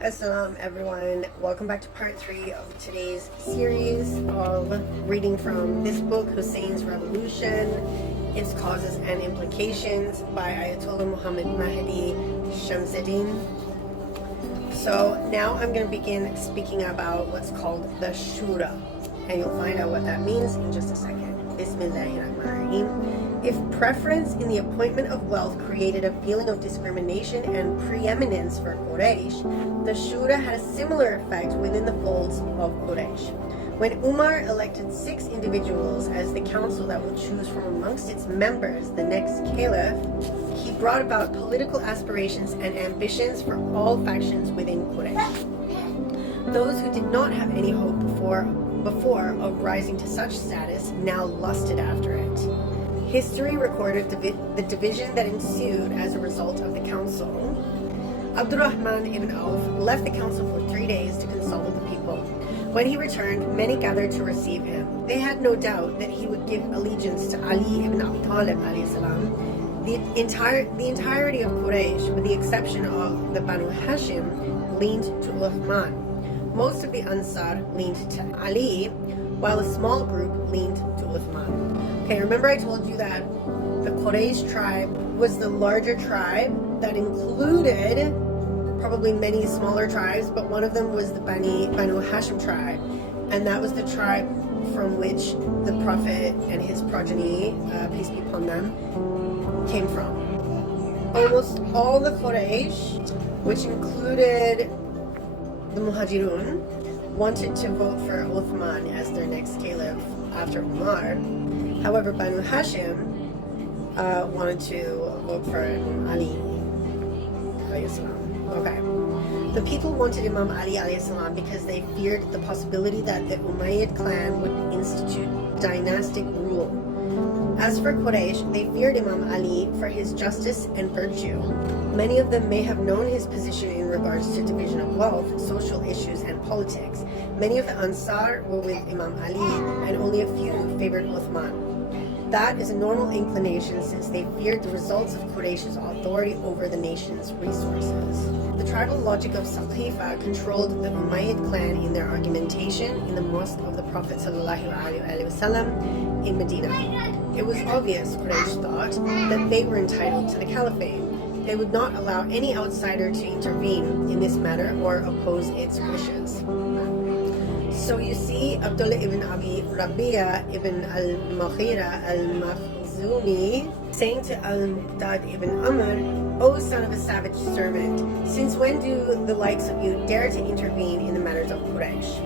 Assalamu everyone, welcome back to part 3 of today's series of reading from this book, Hussein's Revolution, Its Causes and Implications by Ayatollah Muhammad Mahdi Shamsuddin. So now I'm going to begin speaking about what's called the Shura, and you'll find out what that means in just a second. Bismillahirrahmanirrahim. If preference in the appointment of wealth created a feeling of discrimination and preeminence for Quraysh, the Shura had a similar effect within the folds of Quraysh. When Umar elected 6 individuals as the council that will choose from amongst its members the next caliph, he brought about political aspirations and ambitions for all factions within Quraysh. Those who did not have any hope before of rising to such status now lusted after it. History recorded the division that ensued as a result of the council. Abdurrahman ibn Auf left the council for 3 days to consult with the people. When he returned, many gathered to receive him. They had no doubt that he would give allegiance to Ali ibn Abi Talib alayhi salam. The entirety of Quraysh, with the exception of the Banu Hashim, leaned to Uthman. Most of the Ansar leaned to Ali, while a small group leaned to Uthman. Okay, remember I told you that the Quraysh tribe was the larger tribe that included probably many smaller tribes, but one of them was the Banu Hashim tribe, and that was the tribe from which the Prophet and his progeny, peace be upon them, came from. Almost all the Quraysh, which included the Muhajirun, wanted to vote for Uthman as their next caliph after Umar. However, Banu Hashim wanted to vote for Ali alayhi salam. Okay. The people wanted Imam Ali alayhi salam because they feared the possibility that the Umayyad clan would institute dynastic rule. As for Quraysh, they feared Imam Ali for his justice and virtue. Many of them may have known his position in regards to division of wealth, social issues, and politics. Many of the Ansar were with Imam Ali, and only a few favored Uthman. That is a normal inclination since they feared the results of Quraysh's authority over the nation's resources. The tribal logic of Saqifa controlled the Umayyad clan in their argumentation in the mosque of the Prophet ﷺ in Medina. It was obvious, Quraysh thought, that they were entitled to the caliphate. They would not allow any outsider to intervene in this matter or oppose its wishes. So you see Abdullah ibn Abi Rabia ibn al-Mughira al-Makhzumi saying to al-Muqdad ibn Amr, "O son of a savage servant, since when do the likes of you dare to intervene in the matters of Quraysh?"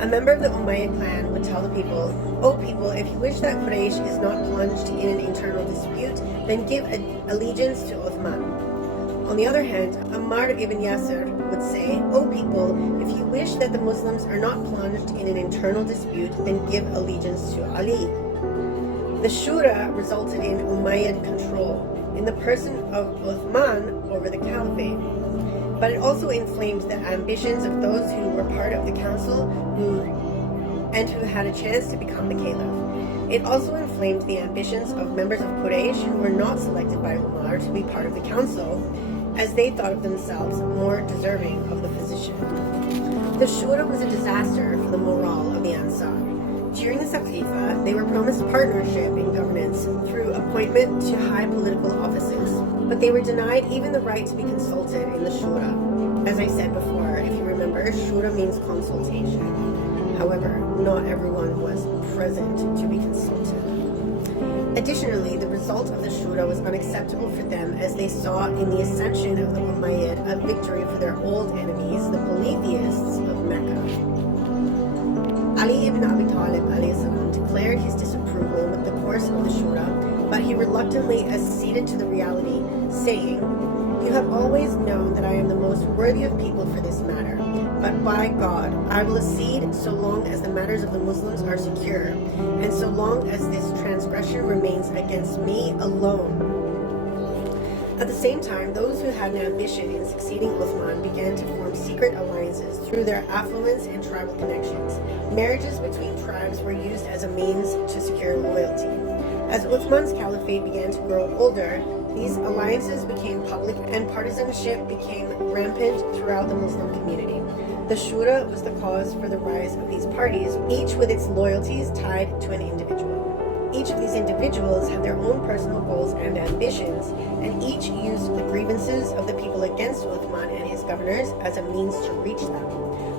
A member of the Umayyad clan would tell the people, "O people, if you wish that Quraysh is not plunged in an internal dispute, then give allegiance to Uthman." On the other hand, Ammar ibn Yasir would say, "O people, if you wish that the Muslims are not plunged in an internal dispute, then give allegiance to Ali." The Shura resulted in Umayyad control, in the person of Uthman over the caliphate. But it also inflamed the ambitions of those who were part of the council who had a chance to become the caliph. It also inflamed the ambitions of members of Quraysh who were not selected by Umar to be part of the council, as they thought of themselves more deserving of the position. The Shura was a disaster for the morale of the Ansar. During the Saqifa, they were promised partnership in governance through appointment to high political offices, but they were denied even the right to be consulted in the Shura. As I said before, if you remember, Shura means consultation. However, not everyone was present to be consulted. Additionally, the result of the Shura was unacceptable for them as they saw in the ascension of the Umayyad a victory for their old enemies, the polytheists of Mecca. Ali ibn Abi Talib declared his disapproval with the course of the Shura, but he reluctantly acceded to the reality, saying, "You have always known that I am the most worthy of people for this matter, but by God, I will accede so long as the matters of the Muslims are secure, and so long as this transgression remains against me alone." At the same time, those who had an ambition in succeeding Uthman began to form secret alliances through their affluence and tribal connections. Marriages between tribes were used as a means to secure loyalty. As Uthman's caliphate began to grow older, These alliances became public and partisanship became rampant throughout the Muslim community. The Shura was the cause for the rise of these parties, each with its loyalties tied to an individual. Each of these individuals had their own personal goals and ambitions, and each used the grievances of the people against Uthman and his governors as a means to reach them.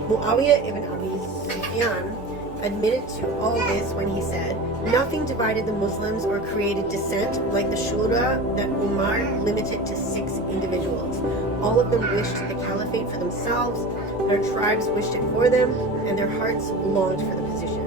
Muawiyah ibn Abi Sufyan admitted to all this when he said, "Nothing divided the Muslims or created dissent like the Shura that Umar limited to 6 individuals. All of them wished the caliphate for themselves, their tribes wished it for them, and their hearts longed for the position.